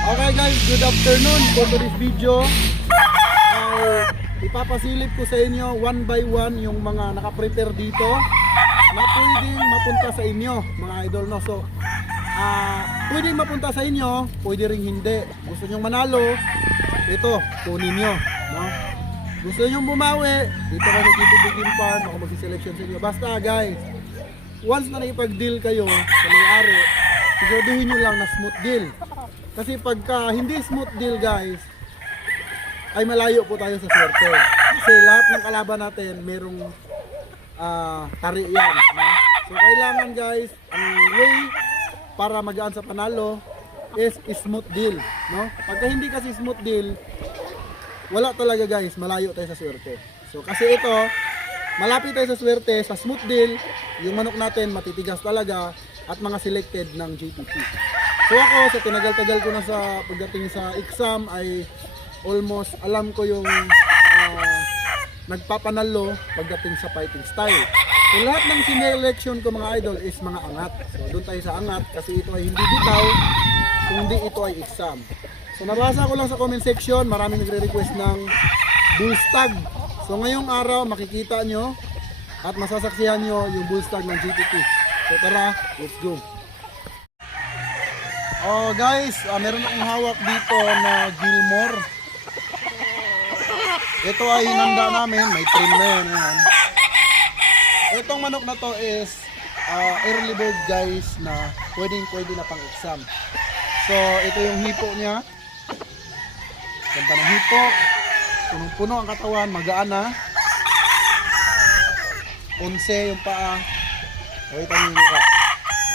Okay guys, good afternoon. For today's video, ipapasilip ko sa inyo one by one yung mga nakaprepare dito na pwedeng mapunta sa inyo mga idol, no? So, pwedeng mapunta sa inyo, pwede ring hindi. Gusto nyo manalo, ito, kunin nyo, no? Gusto nyo bumawi, dito kayo nagtitubigin farm, ako mag-selection sa inyo. Basta guys, once na nakipag-deal kayo sa may-ari, siguraduhin nyo lang na smooth deal. Kasi pagka hindi smooth deal guys, ay malayo po tayo sa swerte. Kasi lahat ng kalaban natin merong tari yan, no? So kailangan guys, ang way para magaan sa panalo is smooth deal, no? Pagka hindi kasi smooth deal, wala talaga guys, malayo tayo sa swerte. So kasi ito, malapit tayo sa swerte, sa smooth deal, yung manok natin matitigas talaga at mga selected ng JTP. So ako, sa tinagal-tagal ko na sa pagdating sa exam ay almost alam ko yung nagpapanalo pagdating sa fighting style. So lahat ng sinelection ko mga idol is mga angat. So doon tayo sa angat kasi ito ay hindi bitaw, kundi ito ay exam. So nabasa ko lang sa comment section, maraming nagre-request ng bull stag. So ngayong araw makikita nyo at masasaksihan nyo yung bull stag ng GTP. So tara, let's go. Oh guys, meron akong hawak dito na Gilmore. Ito ay hinanda namin, may trim na yan. Itong manok na to is early bird guys na pwede na pang exam. So ito yung hipo niya. Ganda ng hipo. Punong-puno ang katawan, magaan na. 11 yung paa. Pakita niyo yung mukha.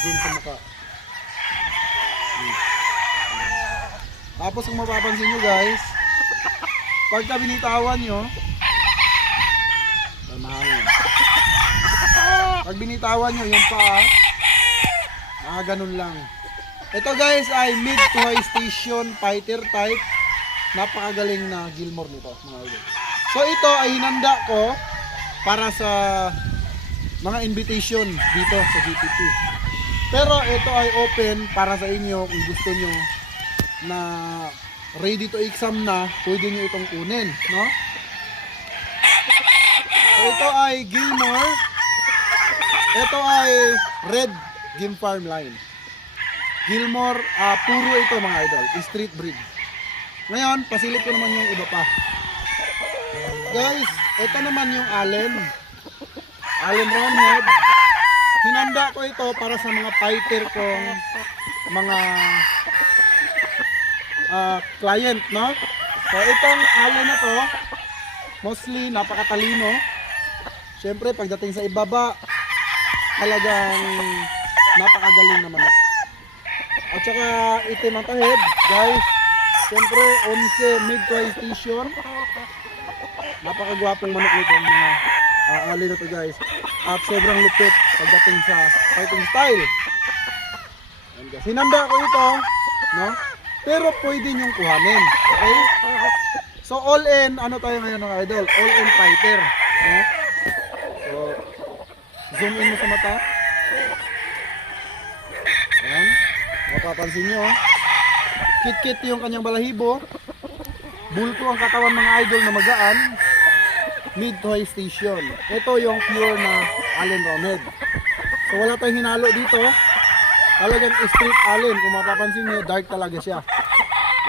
Zoom sa mukha. Tapos kung mapapansin nyo guys, pagka binitawan nyo, pag binitawan nyo yung paa, ganun lang. Ito guys ay mid to high station fighter type. Napakagaling na Gilmore nito mga idol. So ito ay hinanda ko para sa mga invitation dito sa GTP. Pero ito ay open para sa inyo kung gusto nyo na ready to exam na, pwede nyo itong kunin, no? So ito ay Gilmore. Ito ay Red Game Farm line. Gilmore, puro ito mga idol, street breed. Ngayon, pasilip ko naman yung iba pa. Guys, ito naman yung Allen Roundhead. Hinanda ko ito para sa mga fighter kong mga client, no? So itong Allen na to, mostly napakatalino. Siyempre pagdating sa ibaba, talagang napakagaling naman. At saka itim ang tahid, guys. Siyempre 11 mid to high station. Napakagwapong manok nito mga Allen na to guys. At sobrang lupit pagdating sa fighting style. And guys, hinanda ko ito, no? Pero pwede nyong kuhanin. Okay? So all in, ano tayo ngayon mga idol? All in fighter. No? So, zoom in mo sa mata. Ayan. Mapapansin nyo. Kit-kit yung kanyang balahibo. Bulto ang katawan mga idol na magaan. Mid to high station. Ito yung pure na Allen Roundhead. So wala tayong hinalo dito. Talagang straight Allen. Kung mapapansin nyo, dark talaga siya.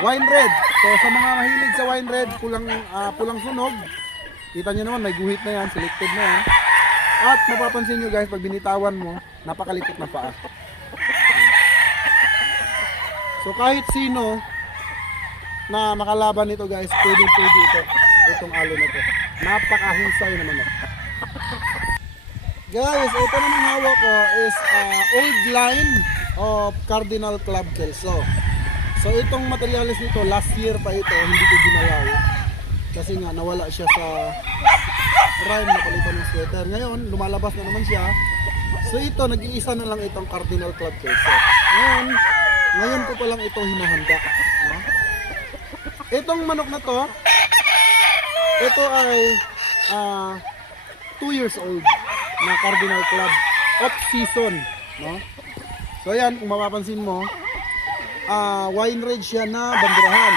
Wine red. So sa mga mahilig sa wine red, pulang sunog. Kita nyo naman, may guhit na yan, selected na yan. At mapapansin nyo guys, pag binitawan mo, napakalikot na paa. So kahit sino na makalaban nito guys, pwede ito. Itong Allen na to. Napakahusay naman ito. Guys, ito naman hawak ko is old line of Cardinal Club Kelso. So itong materialis nito, last year pa ito, hindi ko ginalaw. Kasi nga nawala siya sa prime na palitan ng sweater. Ngayon, lumalabas na naman siya. So ito, nag-iisa na lang itong Cardinal Club Kelso. Ngayon ko pa lang ito hinahanda. No? Itong manok na to, ito ay 2 years old na Cardinal Club off season, no? So ayan, kung mapapansin mo, wine red siya na banderahan.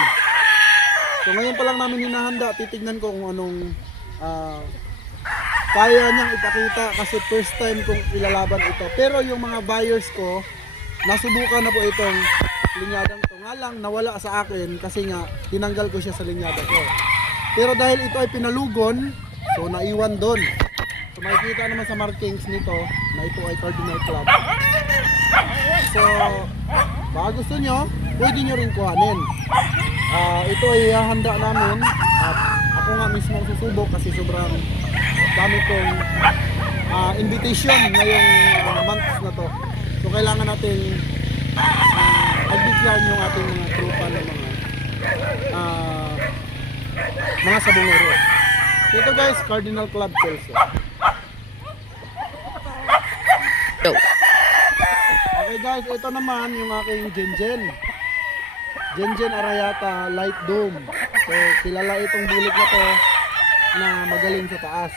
So ngayon pa lang namin hinahanda, titignan ko kung anong kaya niyang ipakita kasi first time kong ilalaban ito. Pero yung mga buyers ko, nasubukan na po itong linyadang to. Nga lang nawala sa akin kasi nga tinanggal ko siya sa linyada ko. Pero dahil ito ay pinalugon, so naiwan doon. So makikita naman sa markings nito na ito ay Cardinal Club. So baka gusto nyo, pwede nyo rin kuhanin. Ito ay hahanda namin at ako nga mismo ang susubok kasi sobrang dami kong invitation ngayong months na to. So kailangan natin pagbigyan yung ating mga tropa ng mga sabungero. So ito guys, Cardinal Club Kelso. Okay guys, ito naman yung aking Genjen Arayata Light Dome. So kilala itong bulik na to na magaling sa taas.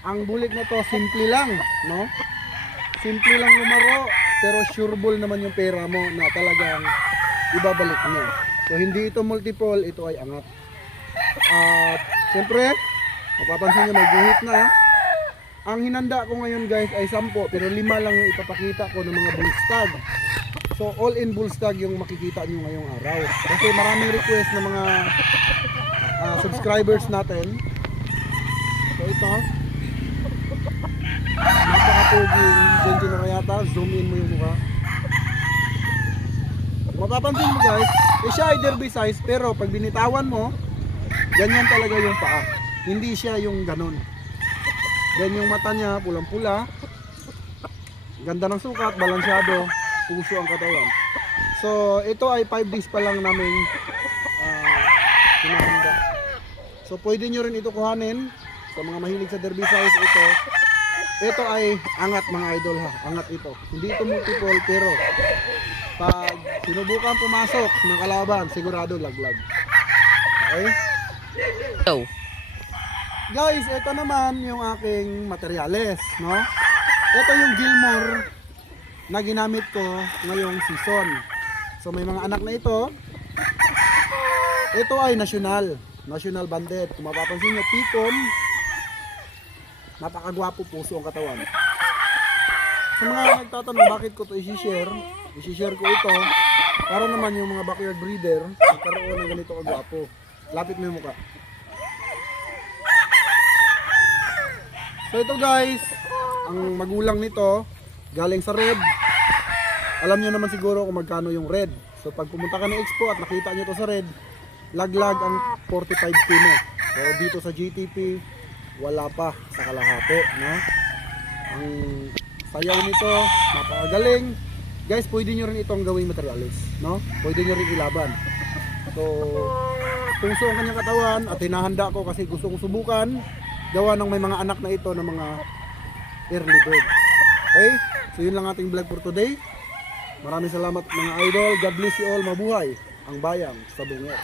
Ang bulik na to simple lang, no? Simple lang lumaro, pero sureball naman yung pera mo na talagang ibabalik mo. So hindi ito multiple, ito ay angat. At siyempre, mapapansin nyo may guhit na. Ang hinanda ko ngayon guys ay 10, pero 5 lang yung ipapakita ko ng mga bull stag. So all in bull stag yung makikita nyo ngayong araw. Kasi maraming request ng mga subscribers natin. So ito, napakapuging Genjen Arayata. Zoom in mo yung mukha. Mapapansin mo guys, siya ay derby size, pero pag binitawan mo, ganyan talaga yung paa. Hindi siya yung ganon. Then yung mata niya pulang-pula, ganda ng sukat, balansyado, puso ang katawan. So ito ay 5 days pa lang namin hinahanda. So pwede nyo rin ito kuhanin sa mga mahilig sa derby size. Ito ay angat mga idol ha, angat ito. Hindi ito multiple, pero pag sinubukan pumasok ng kalaban, sigurado laglag. Okay? So, Guys, ito naman yung aking materyales, no? Ito yung Gilmore na ginamit ko ngayong season. So may mga anak na ito. Ito ay national banded. Kung mapapansin nyo, Picon, napakagwapo, puso ang katawan. Sa mga nagtatanong bakit ko ito i-share ko ito para naman yung mga backyard breeder magkaroon ng ganito kagwapo. Lapit mo yung mukha. So ito guys, ang magulang nito galing sa red. Alam nyo naman siguro kung magkano yung red. So pag pumunta ka ng expo at nakita nyo to sa red, laglag ang 45K mo. So dito sa GTP, wala pa sa kalahati, no? Ang sayaw nito, napakagaling. Guys, pwede nyo rin itong gawing materialis, no? Pwede nyo rin ilaban. So puso ang kanyang katawan at hinahanda ko kasi gusto kong subukan gawa ng may mga anak na ito ng mga early bird. Okay? So yun lang ating vlog for today. Maraming salamat mga idol. God bless you all. Mabuhay ang bayang sa Sabungero.